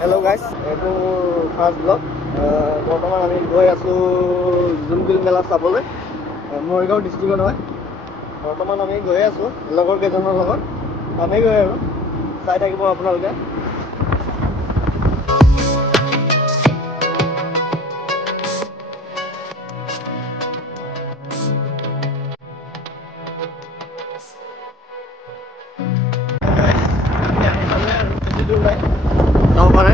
Hello guys, এইটো first blog. বৰ্তমান আমি গৈ আছোঁ জোনবিল মেলা চাবলৈ। মৰিগাঁও ডিষ্ট্ৰিক্টত হয়। বৰ্তমান আমি গৈ আছোঁ লগৰ কেইজনৰ লগত। আমি গৈ আৰু চাই থাকিব আপোনালোকে। যাব পাৰে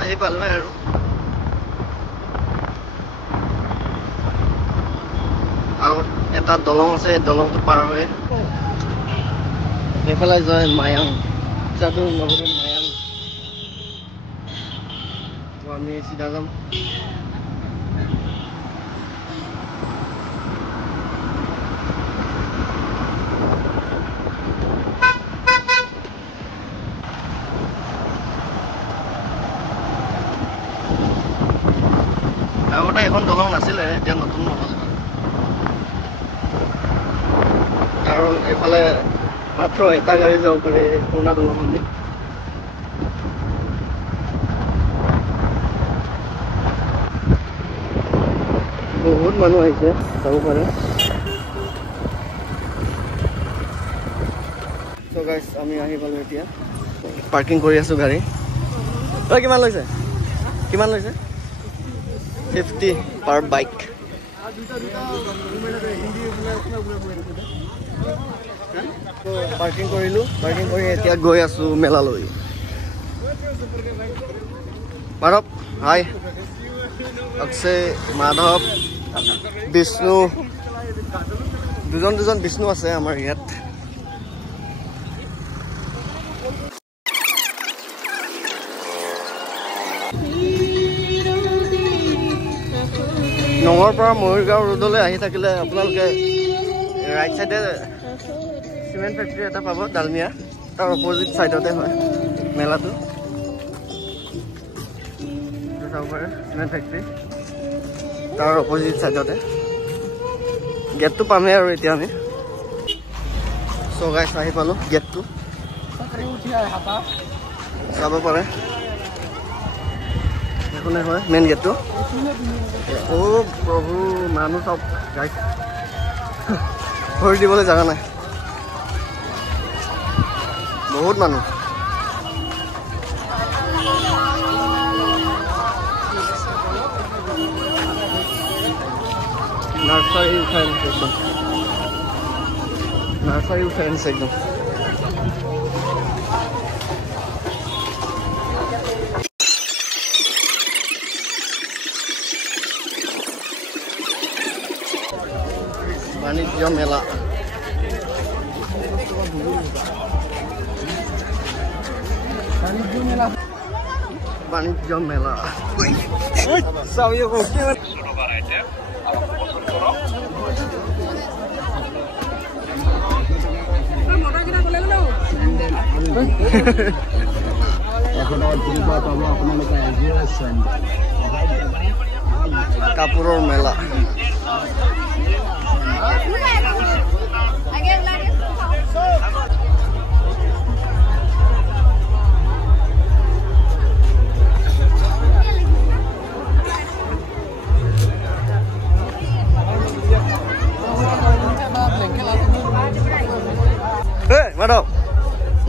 আহি পালে আৰু এটা দলং আছে, দলংটো পাৰ হৈ এইফালে যায় মায়াং, যাদু নগৰী মায়াং। আমি চিধা যাম। আগতে এখন দলং নাছিলে, এতিয়া নতুন নহ'ল। আৰু এইফালে মাত্ৰ এটা গাড়ী যাব পাৰে পুৰণা দলংখন দি। বহুত মানুহ আহিছে, যাব পাৰে। চ' গাইছ, আমি আহি পালোঁ এতিয়া। পাৰ্কিং কৰি আছোঁ গাড়ী। কিমান লৈছে? কিমান লৈছে? 50 per bike. পাৰ্কিং কৰিলোঁ, পাৰ্কিং কৰি এতিয়া গৈ আছোঁ মেলালৈ। মাধৱ, হাই। অক্ষয়, মাধৱ, বিষ্ণু, দুজন বিষ্ণু আছে আমাৰ ইয়াত। নগৰৰ পৰা মৰিগাঁও ৰোডলৈ আহি থাকিলে আপোনালোকে ৰাইট চাইডে চিমেণ্ট ফেক্টৰী এটা পাব, ডালমিয়া। তাৰ অপজিট চাইডতে হয় মেলাটো। চাব পাৰে চিমেণ্ট ফেক্টৰী, তাৰ অপজিট চাইডতে। গেটটো পামেই আৰু এতিয়া আমি। চ' গাইছ, আহি পালোঁ গেটটো। চাব পাৰে, এইখনে হয় মেইন গেটটো। অ' প্ৰভু, মানুহ চব গাইছ, ভৰি দিবলৈ জেগা নাই, বহুত মানুহ। নাৰ্চাৰী উঠাই আনিছে একদম, নাৰ্চাৰী উঠাই আনিছে একদম। বাণিজ্য মেলা, বাণিজ্য মেলা। কাপোৰৰ মেলা। মাধৱ,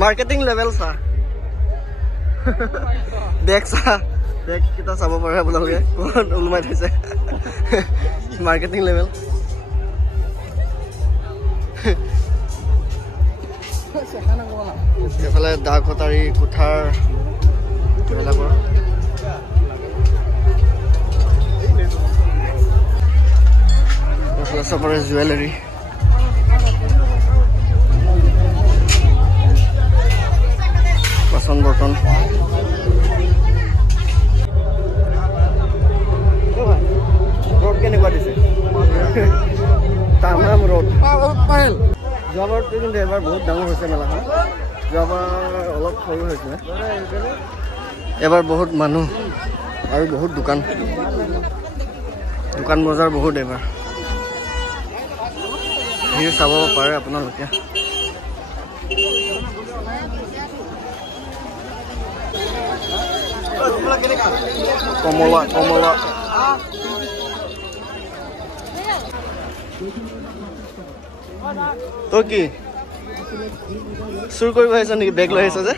মাৰ্কেটিং লেভেল চা, বেগ চা, বেগ কেইটা চাব পাৰে আপোনালোকে, ক'ত ওলোমাই থৈছে। Marketing level. এইফালে ডাক কটাৰী, কোঠাৰ এইবিলাকৰ। এইফালে চাব পাৰে জুৱেলাৰী। বাচন বৰ্তন। ৰ'দ কেনেকুৱা দিছে? তামাম ৰ'দ। যোৱাবাৰতো কিন্তু এবাৰ বহুত ডাঙৰ হৈছে মেলাখন, যোৱাবাৰ অলপ সৰু হৈছিলে, এবাৰ বহুত মানুহ আৰু বহুত দোকান বজাৰ বহুত এবাৰ। ভিৰ চাব পাৰে আপোনালোকে। কমলা কমলা তই কি চুৰ কৰিব আহিছ নেকি? বেগ লৈ আহিছ যে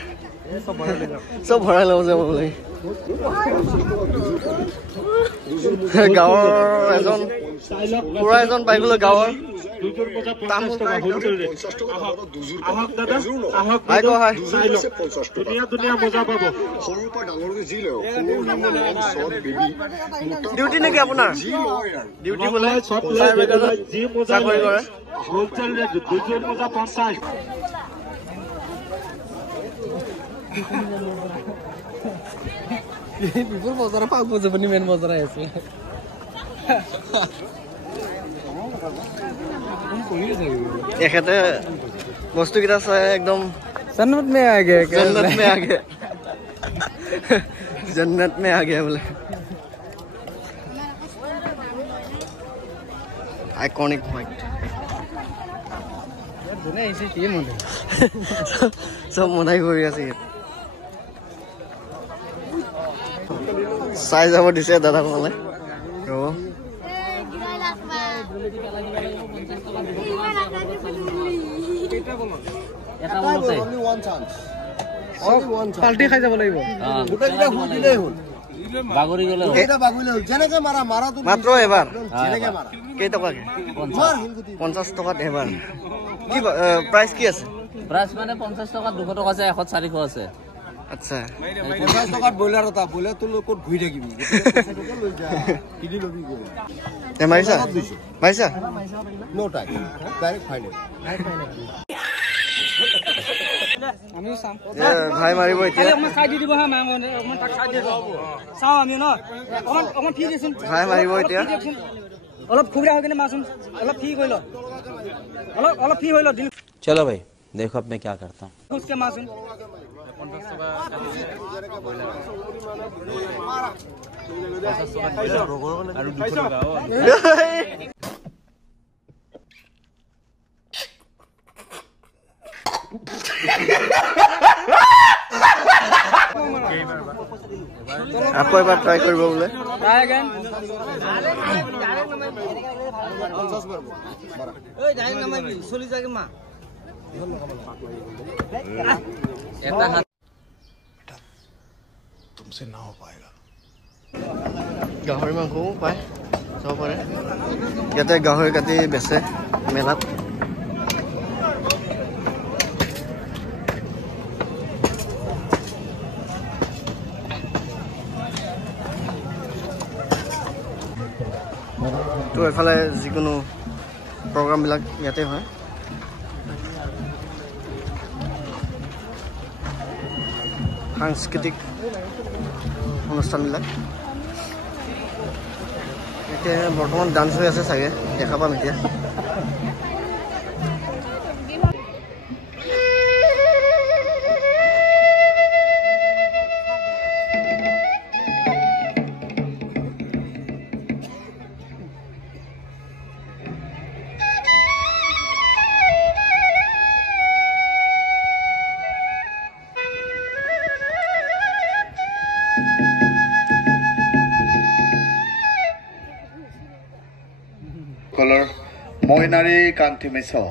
চব ভৰাই লওঁ যে মই গাঁৱৰ এজন পুৰা এজন পাই গ'লো গাঁৱৰ ডিউটি নেকি আপোনাৰ? ডিউটি বোলে চাকৰি কৰে। বিপুল বজাৰৰ পাক বজাব মেইন বজাৰ আছে। এখেতে বস্তুকেইটা চাই একদম জন্নত মে আ গে জন্নত মে আ গে বোলে। আইকনিক পইণ্ট চব মনাই কৰি আছে। চাই যাব দিছে দাদা মানে ৰ'ব। পাল্টি খাই যাব লাগিব মাত্ৰ এবাৰ। কেইটকাকে? 50 টকাত এবাৰ। কি প্ৰাইচ কি আছে? প্ৰাইচ মানে 50 টকা 200 টকা আছে 100 400 আছে। আচ্ছা 50 টকাত ব্ৰইলাৰ এটা ব্ৰইলাৰ তো ক'ত ঘূৰি থাকিবি মাৰিছা মাৰিছা নো টাইম ডাইৰেক্ট ফাইনেল ভাই মাৰিব এতিয়া। ভাই মাৰিব এতিয়া। অলপ খুবৰা হৈ কিনে মাছুন অলপ ফি হৈ ল অলপ ফি হৈ ল। चलो भाई देखो अब मैं क्या करता हूँ। उसके मासूम আকৌ এবাৰ ট্ৰাই কৰিব বোলে। तुमसे ना हो पाएगा। গাহৰি মাংসও পায় চাব পাৰে। ইয়াতে গাহৰি কাটি বেচে মেলাত। তো এফালে যিকোনো প্ৰগ্ৰামবিলাক ইয়াতে হয়। সাংস্কৃতিক অনুষ্ঠানবিলাক এতিয়া বৰ্তমান ডান্স হৈ আছে চাগে, দেখা পাম এতিয়া। color Moinari Kantimeso.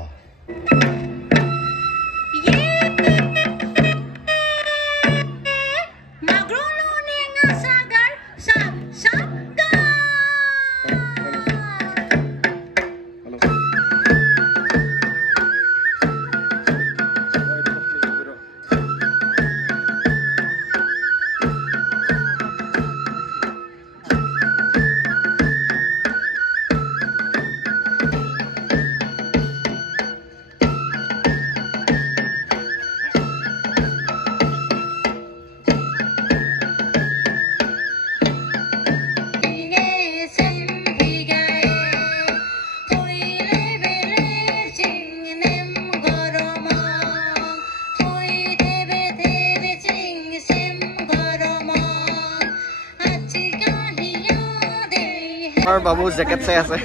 বাবু জ্যাকেট চাই আছে।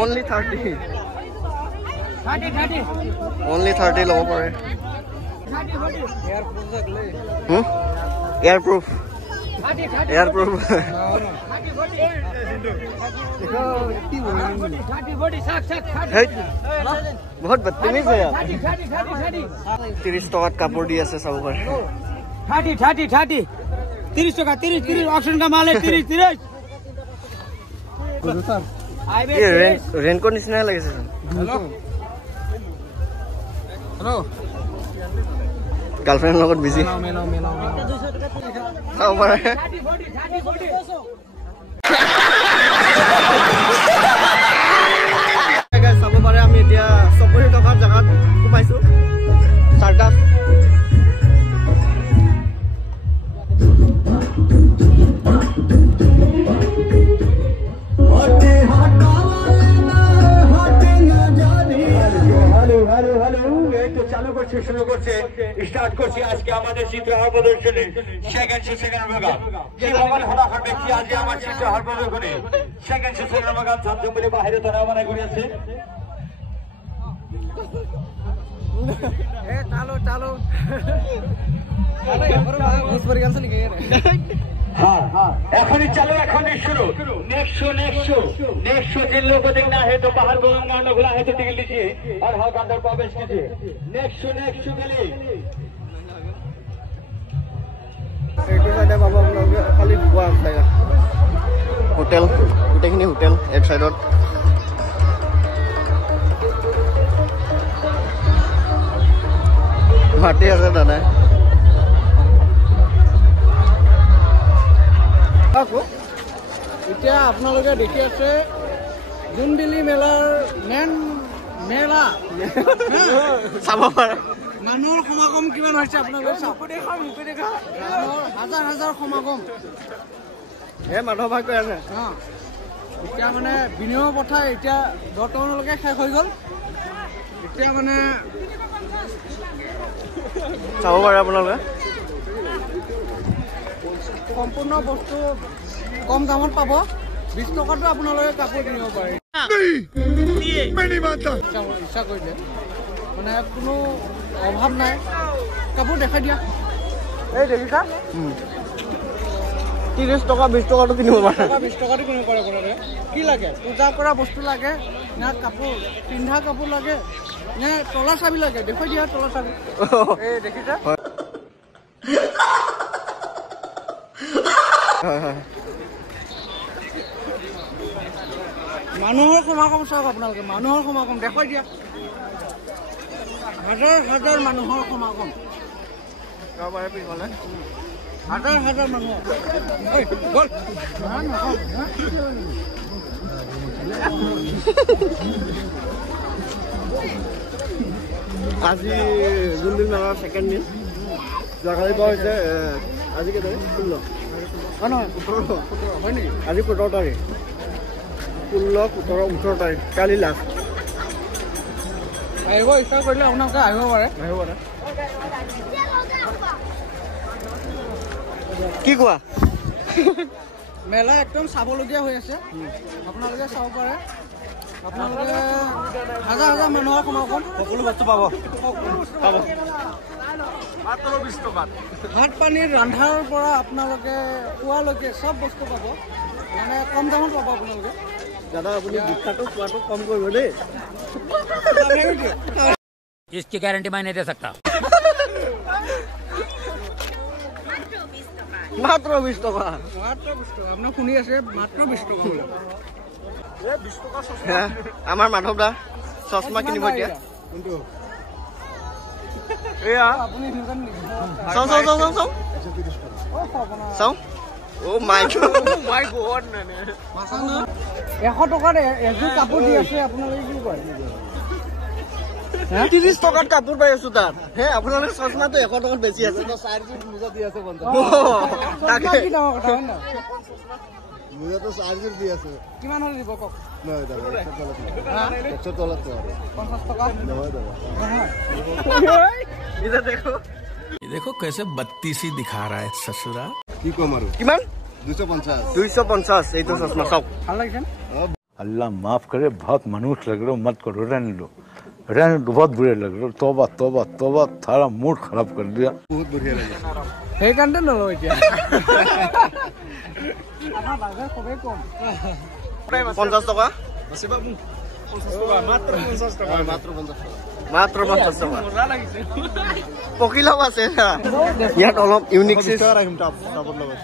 only 30 Only 30 low for it. Airproof. Airproof. बहुत बदतमीज है यार 30 टका কাপড় দি আছে সব पर 30 টাকা 30 ऑप्शन का माल है 30 ये रेन को निसना লাগিছে हेलो हेलो गर्लफ्रेंड লগত बिजी सब पर চাব পাৰে আমি এতিয়া 70 টকাৰ জায়গাত সোমাইছো সার্কাস চালু করছে শুরু করছে স্টার্ট করছে আজকে আমাদের চিত্রহার প্রদর্শনী সেকেন্ড বাগান যে বাগান হঠাৎ ব্যক্তি আজকে আমার চিত্রহার প্রদর্শনী সেকেন্ড বাগান ঝমঝমে বাইরে তারা মানে ঘুরে আছে এখনই চালু এখনই শুরু नेक्स्ट शो जिन लोगों को देखना है तो बाहर बोलना खुला है तो टिकट लीजिए और हॉल के अंदर प्रवेश कीजिए नेक्स्ट शो के लिए खाली होटेल गोटेखिनि होटेल एक साइडत माटी আছে দাদা এতিয়া আপোনালোকে দেখি আছে জোনবিলি মেলাৰ মেন মেলা চাব পাৰে মানুহৰ সমাগম কিমান হৈছে আপোনালোকে হাজাৰ হাজাৰ সমাগম হে মাধৱ ভাই কৈ আছে এতিয়া মানে বিনিময় প্ৰথা এতিয়া বৰ্তমানলৈকে শেষ হৈ গ'ল এতিয়া মানে চাব পাৰে আপোনালোকে সম্পূৰ্ণ বস্তু কম দামত পাব 20 টকাটো আপোনালোকে কাপোৰ কিনিব পাৰে ইচ্ছা কৰিলে মানে কোনো অভাৱ নাই কাপোৰ দেখাই দিয়া এই দেখিছা 30 টকা 20 টকাটো কিনিব পাৰে 20 টকাটো কিনিব পাৰে আপোনালোকে কি লাগে পূজা কৰা বস্তু লাগে না কাপোৰ পিন্ধা কাপোৰ লাগে নে তলা চাবি লাগে দেখাই দিয়া তলা চাবি এই দেখিছা মানুহৰ সমাগম চাওক আপোনালোকে মানুহৰ সমাগম দেখাই দিয়া হাজাৰ হাজাৰ মানুহৰ সমাগম হাজাৰ হাজাৰ মানুহ আজি জোনবিল মেলাৰ ছেকেণ্ড দিন যোৱাকালি পৰা হৈছে আজি কেই তাৰিখ 16 নহয় 17 হয় নেকি আজি 17 তাৰিখ 16 17 18 তাৰিখ কালি লাষ্ট আহিব ইচ্ছা কৰিলে আপোনালোকে আহিব পাৰে কি কোৱা মেলা একদম চাবলগীয়া হৈ আছে আপোনালোকে চাব পাৰে আপোনালোকে হাজাৰ হাজাৰ মানুহৰ সমাগম সকলো বস্তু পাব মাত্ৰ 20 টকাত ভাত পানীৰ ৰন্ধাৰ পৰা আপোনালোকে খোৱালৈকে চব বস্তু পাব মানে কম দামত পাব আপোনালোকে দাদা আপুনি বিখ্যাত খোৱাটো কম কৰিব দেই इसकी गारंटी मैं नहीं दे सकता মাত্ৰ 20 টকা মাত্ৰ 20 টকা আপোনাক শুনি আছে মাত্ৰ 20 টকা বোলে 20 টকা আমাৰ মাধৱ দা চশমা কিনিব এতিয়া কোনটো এয়া আপুনি নিজান চাও ও মাই গড 100 টকাত এযোৰ কাপোৰ দি আছে আপোনালোকে কি কয় 30 টকাত কাপোৰ পাই আছো তাত হে আপোনালোকে চশমাটো 100 টকাত বেছি আছে 4 মোজা দি আছে বন্ধ তাকে কি ডাঙৰ কথা হয় না মোজা তো 4 দি আছে কিমান হল দিব কক নহয় দাদা 100 তলত 50 টকা নহয় দাদা ইধৰ দেখো ये देखो कैसे बत्तीसी दिखा रहा है ससुरा কি কম আৰু কিমান 250 এইটো চশমা চাওক ভাল লাগিছে अल्लाह माफ करे बहुत मनुष्य लग रहे हो मत करो रहने लो बहुत बुरे लग रहे तोबा तोबा तोबा थारा मूड खराब कर दिया বহুত বঢ়িয়া লাগে সেইকাৰণে নলওঁ এতিয়া আমাৰ বাজাৰ খুবেই কম 50 টকা আছে বাবু 50 টকা মাত্ৰ 50 টকা মাত্ৰ 50 টকা পকিলাও আছে ইয়াত অলপ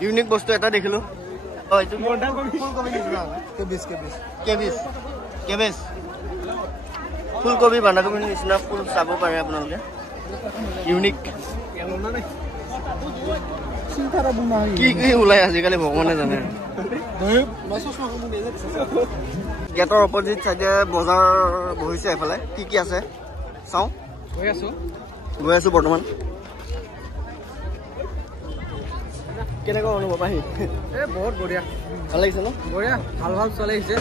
ইউনিক বস্তু এটা দেখিলো এইটো ফুলকবি নিচিনা কেবেজ ফুলকবি বন্ধাকবি নিচিনা ফুল চাব পাৰে আপোনালোকে ইউনিক কি কি ওলাই আজিকালি ভগৱানে জানে গেটৰ অপজিট চাইডে বজাৰ বহিছে এফালে কি কি আছে চাওঁ গৈ আছো বৰ্তমান কেনেকুৱা অনুভৱ আহি বহুত বঢ়িয়া ভাল লাগিছে ন বঢ়িয়া ভাল ভাল চলে আহিছে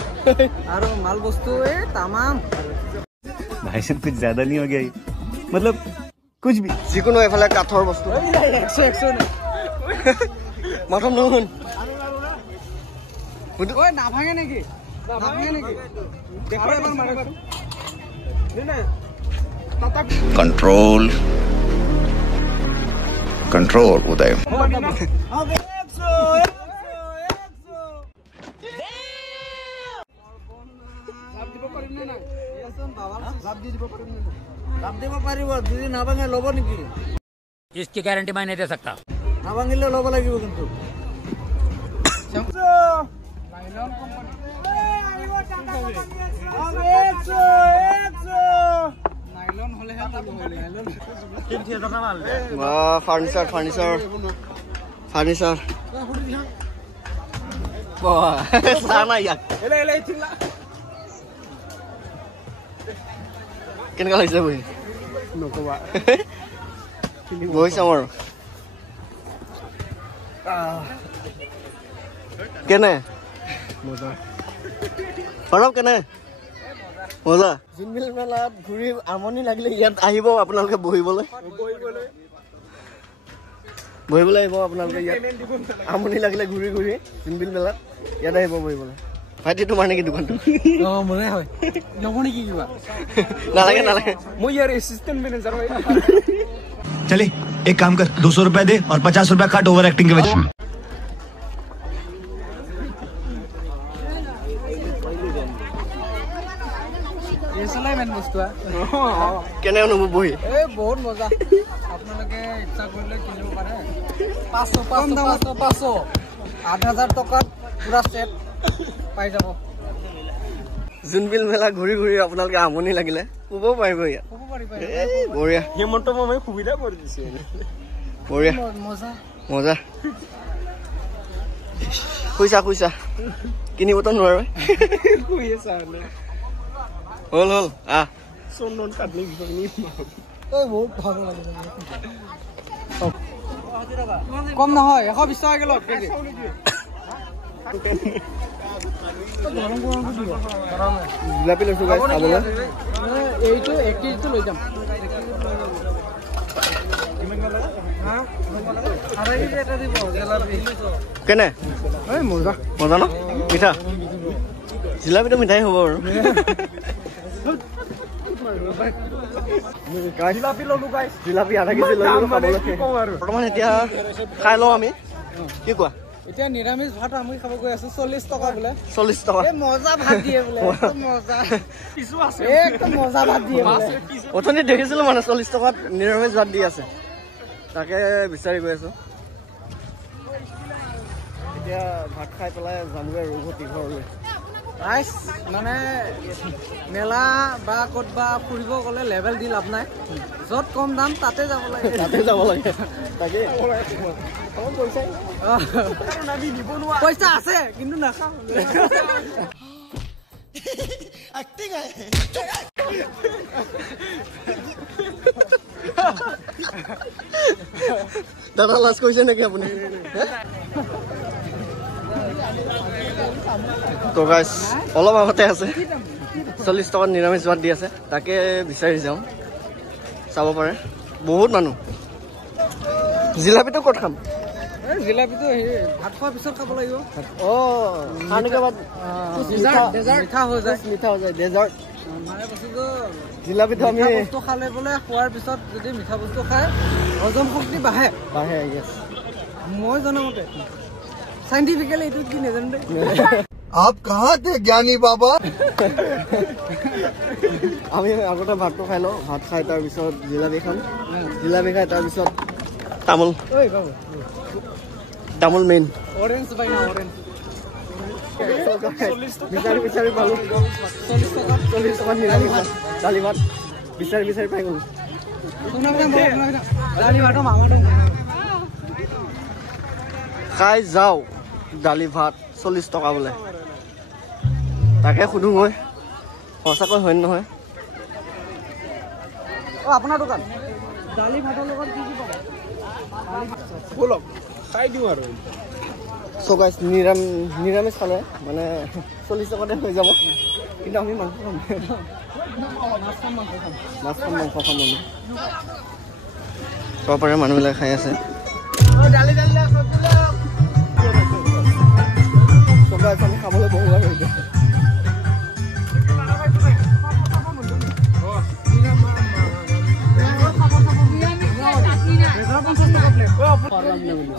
আৰু মাল বস্তু তামাম भाई साहब कुछ ज्यादा नहीं हो गया मतलब कुछ भी যিকোনো এফালে কাঠৰ বস্তু 100 মাথম নহন ঐ নাভাঙে নেকি দেখো এবাৰ মাৰিবা कंट्रोल कंट्रोल उदय इसकी गारंटी मैं नहीं दे सकता নাভাঙিলে ল'ব লাগিব কিন্তু ফাৰ্নিচাৰ কেনেকুৱা লাগিছে বহি নকবা বহি চাম আৰু কেনে অলপ কেনে মজা জোনবিল মেলাত ঘূৰি আমনি লাগিলে ইয়াত আহিব আপোনালোকে বহিবলৈ আহিব আপোনালোকে ইয়াত আমনি লাগিলে ঘূৰি জোনবিল মেলাত ইয়াত আহিব বহিবলৈ ভাইটি তোমাৰ নেকি দোকানটো মনে হয় ল'ব নেকি কিবা নালাগে মই ইয়াৰ এছিষ্টেণ্ট মেনেজাৰ হয় चले एक काम कर 200 रुपए दे और 50 रुपए काट ओवर एक्टिंग के वजह কেনে অনুভৱ বহি বহুত মজা আপোনালোকে ইচ্ছা কৰিলে কিনিব পাৰে 500 8,000 টকাত পুৰা সেট পাই যাব জোনবিল মেলা ঘূৰি আপোনালোকে আমনি লাগিলে ক'ব পাৰিব ইয়াত বঢ়িয়া হিমন্ত মামাই সুবিধা কৰি দিছে বঢ়িয়া মজা খুইছা কিনিবতো নোৱাৰো হল আহ চন্দন কাটনি বহুত ভাল লাগে কম নহয় 120 টকাকে লওক কেজি জিলাপি লৈছো গাইছ খাবলৈ এইটো 1 কেজিটো লৈ যাম কেনে মজা ন মিঠা জিলাপিটো মিঠাই হ'ব আৰু জিলাপি আধা কেজি লৈ বৰ্তমান এতিয়া খাই লওঁ আমি কি কোৱা এতিয়া নিৰামিষ ভাত আমি খাব গৈ আছো 40 টকা বোলে 40 টকা মজা ভাত দিয়ে বোলে একদম মজা ভাত দিয়ে অথনি দেখিছিলো মানে 40 টকাত নিৰামিষ ভাত দি আছে তাকে বিচাৰি গৈ আছো এতিয়া ভাত খাই পেলাই যামগৈ আৰু ঘটি ঘৰলৈ মানে মেলা বা ক'তবা ফুৰিব গ'লে লেভেল দি লাভ নাই য'ত কম দাম তাতে যাব লাগে তাকে পইচা আছে কিন্তু নাখাওঁ দাদা লাজ কৰিছে নেকি আপুনি তো গাইছ অলপ আগতে আছে 40 টকাত নিৰামিষ ভাত দি আছে তাকে বিচাৰি যাওঁ চাব পাৰে বহুত মানুহ জিলাপিটো ক'ত খাম জিলাপিটো ভাত খোৱাৰ পিছত খাব লাগিব খানিকে বাদ মিঠা হৈ যায় ডেজাৰ্ট মায়ে কৈছিলো জিলাপিটো আমি মিঠা বস্তু খালে বোলে খোৱাৰ পিছত যদি মিঠা বস্তু খায় হজম শক্তি বাঢ়ে yes মই জনামতে সাইন্টিফিক্যালি এইটো কি নাজানো দে आप कहाँ थे ज्ञानी बाबा আমি আগতে ভাতটো খাই লওঁ ভাত খাই তাৰপিছত জিলাপি খাম জিলাপি খাই তাৰপিছত তামোল ঐ বাবু তামোল মেইন অৰেঞ্জ বাই না অৰেঞ্জ বিচাৰি পালোঁ 40 টকা নিৰামিষ ভাত দালি ভাত বিচাৰি পাই গ'লো দালি ভাত মামাটো খাই যাওঁ দালি ভাত 40 টকা বোলে তাকে সুধো মই সঁচাকৈ হয় নহয় আপোনাৰ দোকান দালি ভাতৰ লগত কি কি পাব বলক খাই দিওঁ আৰু So guys, নিৰামিষ খালে মানে 40 টকাতে হৈ যাব কিন্তু আমি মাংস খাম মাছ খাম মাংস খাম আমি চব পাৰে মানুহবিলাক খাই আছে So guys, আমি খাবলৈ বহু বাৰ হৈছে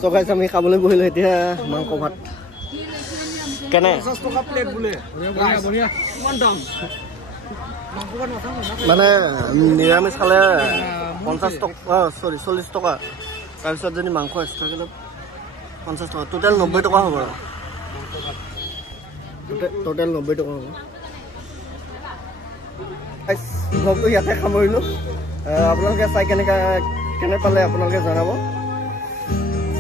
So guys, আমি খাবলৈ বহিলো এতিয়া মাংস ভাত কেনে 50 টকা প্লেট বোলে বঢ়িয়া কিমান দাম মানে নিৰামিষ খালে 50 টকা 40 টকা তাৰপিছত যদি মাংস এক্সট্ৰা কৰিলে 50 টকা টোটেল 90 টকা হ'ব টোটেল 90 টকা হ'ব ব্লগটো ইয়াতে সামৰিলোঁ আপোনালোকে চাই কেনে পালে আপোনালোকে জনাব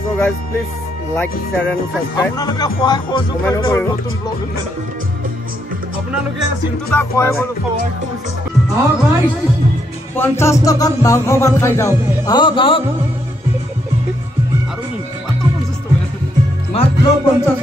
So guys, please like, share and subscribe. আপোনালোকে সহায় সহযোগ কৰিব নতুন ব্লগ আপোনালোকে চিন্তুটা কয় বলো সহায় আহক গাইস 50 টকাত মাংস ভাত খাই যাও আহক আৰু মাত্ৰ 50 টকা মাত্ৰ 50